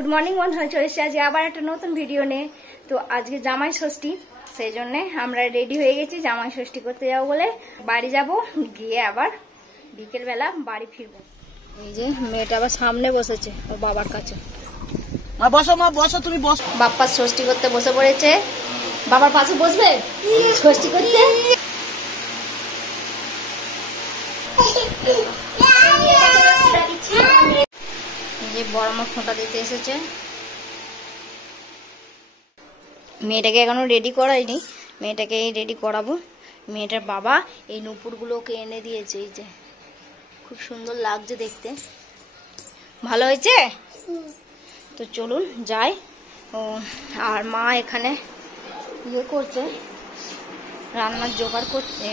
Good morning বন্ধুরা, চলে এসেছি আজকে আবার একটা নতুন ভিডিও নিয়ে। তো আজকে জামাই ষষ্ঠী, সেই জন্য আমরা রেডি হয়ে গেছি জামাই ষষ্ঠী করতে যাবো বলে। বাড়ি যাব, গিয়ে আবার বিকেলবেলা বাড়ি ফিরবো। এই যে মেয়েটা আবার সামনে বসেছে ওর বাবার কাছে। মা বসো, মা বসো, তুমি বসো। বাপ্পা ষষ্ঠী করতে বসে পড়েছে। বাবার পাশে বসবে ষষ্ঠী করতে। যে বড় মা ফোঁটা দিতে এসেছে। মেয়েটাকে এখনো রেডি করাইনি, মেয়েটাকে রেডি করাবো। মেয়েটার বাবা এই নূপুরগুলোকে এনে দিয়েছে, এই যে খুব সুন্দর লাগছে দেখতে। ভালো হয়েছে তো চলুন যাই। ও আর মা এখানে ইয়ে করছে, রান্নার জোগাড় করছে,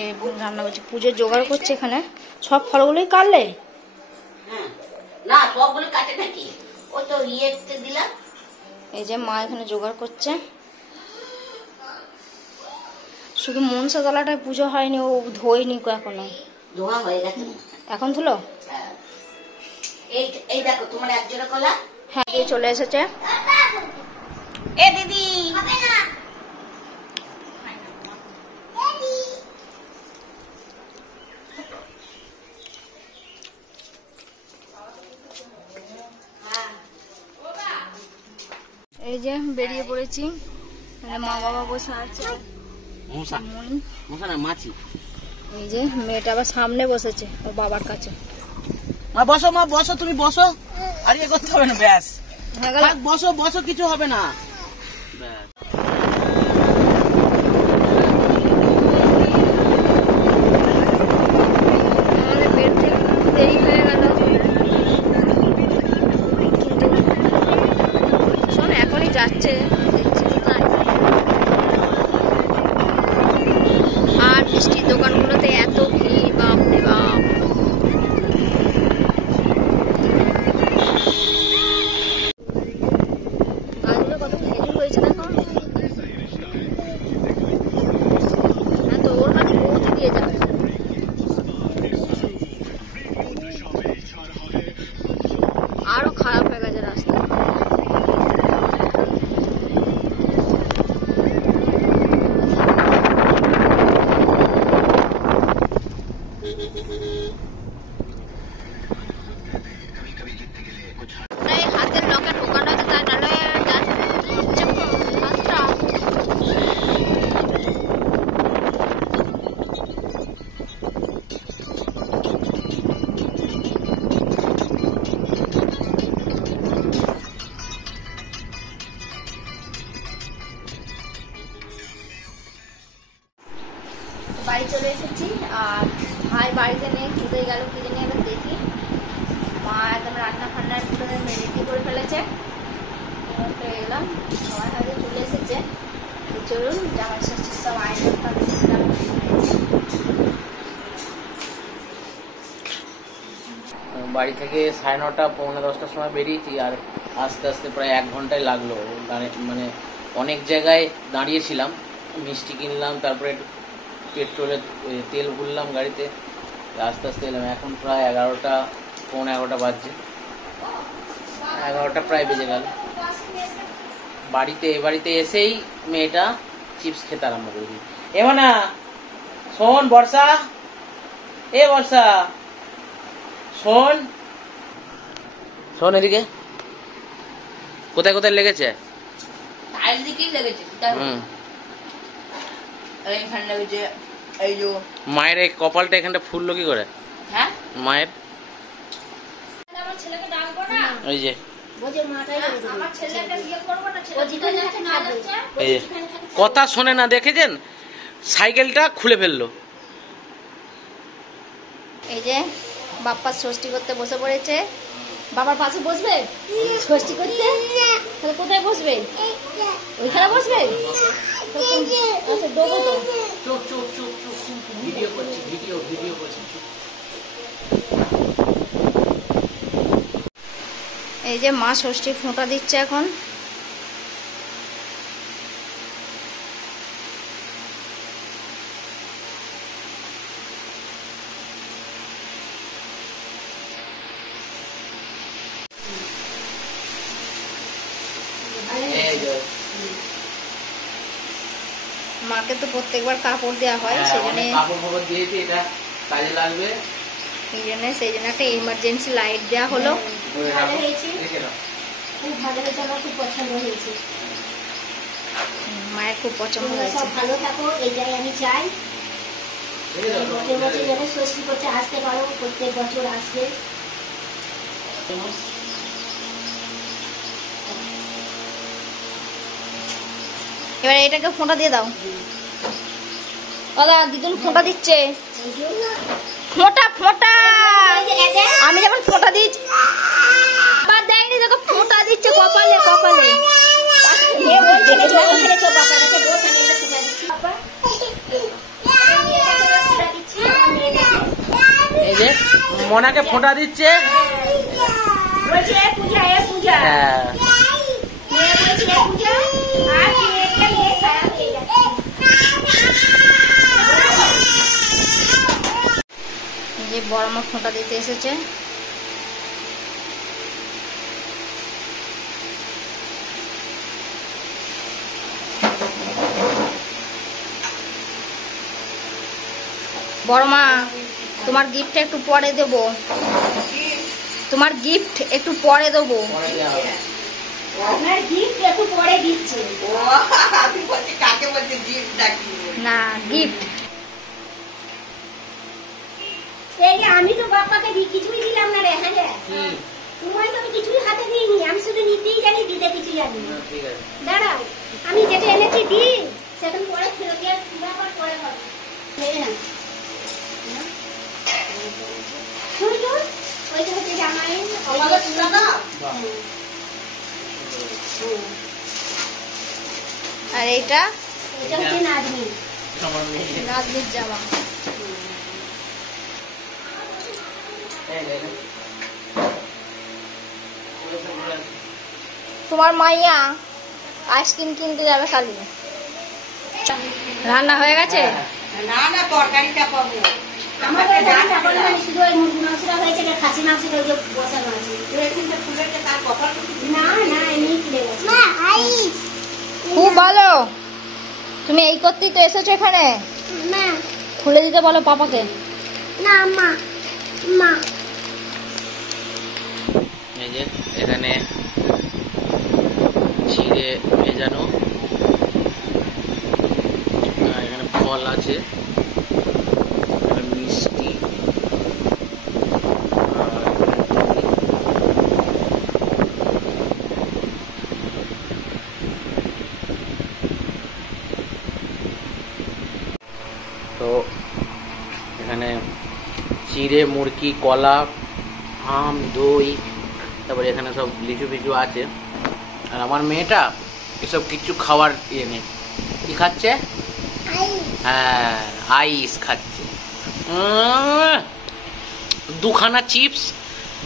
রান্না করছে, পুজোর জোগাড় করছে। এখানে সব ফলগুলোই কাটলে না, সবগুলো কাটে নাকি, ও তো ইয়েতে দিলাম। এই যে মা এখানে জোগাড় করছে। শুধু মনসা তলাটায় পুজো হয়নি, ও ধোয়নি এখনো। ধোয়া হয়ে গেছে, এখন ধুলো। এই দেখো তোমার একজোড়া কলা। হ্যাঁ, দিয়ে চলে এসেছে। এ দিদি এই যে বেরিয়ে পড়েছি, মা বাবা বসে আছে। মাছি। এই যে মেয়েটা আবার সামনে বসেছে ওর বাবার কাছে। মা বসো, মা বসো, তুমি বসো। আর ইয়ে করতে হবে না, ব্যাস হয়ে গেল। বসো বসো, কিছু হবে না। আমাদের বেরোতে দেরি হয়ে গেল, কিন্তু শোন এখনই যাচ্ছে, দেখছি তো তাই। আর মিষ্টির দোকানগুলোতে এত ভিড়, বাপ রে বাপ। গাছগুলো কত খেজুর হয়েছে দেখো। হ্যাঁ, তো ওর কাছে পৌঁছে দিয়ে যাবে। আরো খারাপ হয়ে গেছে রাস্তা। এই হাতের লকে ঢোকানো আছে, তাই নাহলে যাচ্ছে রাস্তা। বাড়ি চলে এসেছি, আর ভাই বাড়িতে নেই, কোথায় গেল কি জানি, এবার দেখি। মা একদম রান্না ফান্না পুরো রেডি করে ফেলেছে। এলাম, সবাই হয়তো চলে এসেছে। তো চলুন জামাই ষষ্ঠীর সব আয়োজনটা দেখছিলাম। বাড়ি থেকে 9:30 পৌনে 10টার সময় বেরিয়েছি, আর আস্তে আস্তে প্রায় 1 ঘন্টায় লাগলো। মানে অনেক জায়গায় দাঁড়িয়েছিলাম, মিষ্টি কিনলাম, তারপরে পেট্রোলের তেল ভরলাম গাড়িতে, আস্তে আস্তে এলাম। এখন প্রায় 11টা পৌনে 11টা বাজছে, 11টা প্রায় বেজে গেল। বাড়িতে এসেই মেয়েটা চিপস খেতে আরম্ভ করে দিই। এমন না, শোন বর্ষা, এ বর্ষা শোন, শোন এদিকে। কোথায় কোথায় লেগেছে? মায়ের এই কপালটা এখানটা ফুললো কি করে? হ্যাঁ, মায়ের ওই যে কথা শোনে না, দেখেছেন সাইকেলটা খুলে ফেললো। এই যে বাপ্পা ষষ্ঠী করতে বসে পড়েছে। বাবার পাশে বসবে ষষ্ঠী করতে, তাহলে কোথায় বসবে? ওইখানে বসবে। আচ্ছা দেবো তো। চুপ চুপ চুপ চুপ, ভিডিও করছি, ভিডিও করছি। এই যে মা ষষ্ঠী ফোঁটা দিচ্ছে এখন। মাকে তো প্রত্যেকবার কাপড় দেওয়া হয়, সেজন্য কাপড় ফাপড় দিয়েছি, এটা কাজে লাগবে। সেই জন্য একটা ইমার্জেন্সি লাইট দেওয়া হলো। ভালো হয়েছে, খুব ভালো হয়েছে, আমার খুব পছন্দ হয়েছে। মায়ের খুব পছন্দ তোমরা হয়েছে। সব ভালো থাকো, এটাই আমি চাই। বছর বছর যেন ষষ্ঠী করতে আসতে পারো, প্রত্যেক বছর আসবে। এবার এটাকে ফোঁটা দিয়ে দাও। দাদা দিদুন ফোঁটা দিচ্ছে, ফোঁটা ফোঁটা। আমি যেমন ফোঁটা দিচ্ছি, আবার দেয়নি, দেখো ফোঁটা দিচ্ছে কপালে কপালে। এই যে মোনাকে ফোঁটা দিচ্ছে। হ্যাঁ, যে বড় মা ফোঁটা দিতে এসেছে। বড় মা, তোমার গিফট একটু পরে দেব, তোমার গিফট একটু পরে দেবো। পরে দেওয়া হবে। আপনার গিফট একটু পরে দিচ্ছে। না গিফট এই আমি তো বাপ্পাকে কিছুই দিলাম না রে। হ্যাঁ রে, তোমায় তো আমি কিছুই হাতে দিইনি, আমি শুধু নিতেই জানি, দিতে কিছু জানি না। ঠিক আছে, দাঁড়াও, আমি যেটা এনেছি দিই, সেটা পরে ফেরত দিয়ে ব্যাপার পরে হবে। সূর্য ওইটা হচ্ছে জামাই। আর এইটা ওইটা হচ্ছে নাজমি। আমার মেয়ে। নাজমির জামা। তোমার মাইয়া আইসক্রিম কিনতে যাবে খালি। রান্না হয়ে গেছে? না না, তরকারিটা পাবো। আমার রান্না বলে মানে শুধু ওই মুরগি মাংসটা হয়েছে, খাসি মাংসটা ওই যে বসানো আছে। না না, এমনি খুলে গেছে। খুব ভালো। তুমি এই করতেই তো এসেছো এখানে? না খুলে দিতে বলো পাপাকে। না মা, মা এই যে এখানে চিড়ে ভেজানো, এখানে ফল আছে, মিষ্টি, তো এখানে চিড়ে, মুরগি, কলা, আম, দই, তারপরে এখানে সব লিচু ফিচু আছে। আর আমার মেয়েটা এসব কিছু খাওয়ার ইয়ে নেই। কি খাচ্ছে? হ্যাঁ, আইস খাচ্ছে। দুখানা চিপস,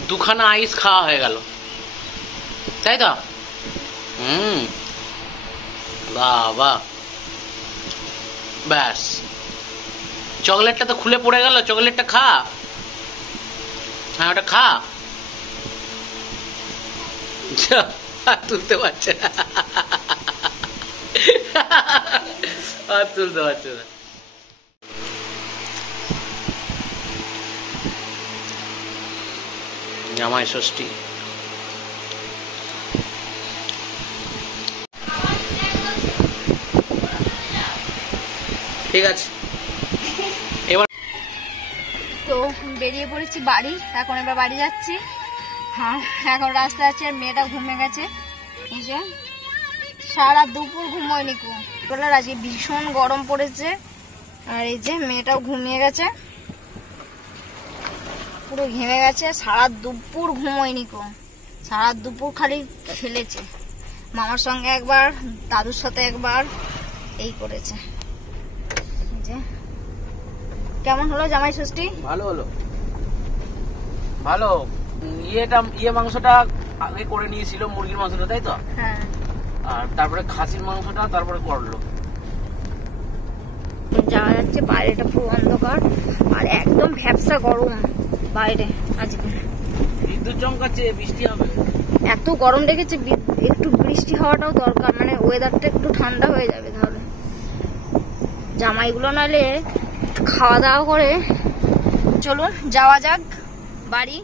দুখানা আইস খাওয়া হয়ে গেল, তাই তো? বাবা, ব্যাস, চকলেটটা তো খুলে পড়ে গেল। চকলেটটা খা। হ্যাঁ, ওটা খা। তুলতে পারছে না, আর তুলতে পারছে না। জামাই ষষ্ঠী। ঠিক আছে, এবার তো বেরিয়ে পড়েছি বাড়ি। এখন এবার বাড়ি যাচ্ছি। হ্যাঁ, এখন রাস্তা আছে। আর মেয়েটা ঘুমিয়ে গেছে। এই যে সারা দুপুর ঘুমোয়নি কো। আজকে ভীষণ গরম পড়েছে। আর এই যে মেয়েটাও ঘুমিয়ে গেছে, পুরো ঘেমে গেছে। সারা দুপুর ঘুমোয়নি কো, সারা দুপুর খালি খেলেছে। মামার সঙ্গে একবার, দাদুর সাথে একবার, এই করেছে। এই যে কেমন হলো জামাই ষষ্ঠী? ভালো হলো, ভালো। ইয়ে মাংসটা আগে করে নিয়েছিল, মুরগির মাংসটা, তাই তো? হ্যাঁ। আর তারপরে খাসির মাংসটা তারপরে করলো। যাওয়া যাচ্ছে। বাইরেটা পুরো অন্ধকার আর একদম ভ্যাপসা গরম বাইরে। আজকে বিদ্যুৎ চমকাচ্ছে, বৃষ্টি হবে। এত গরম লেগেছে, একটু বৃষ্টি হওয়াটাও দরকার, মানে ওয়েদারটা একটু ঠান্ডা হয়ে যাবে, তাহলে জামাইগুলো নাহলে খাওয়া দাওয়া করে চলুন যাওয়া যাক বাড়ি।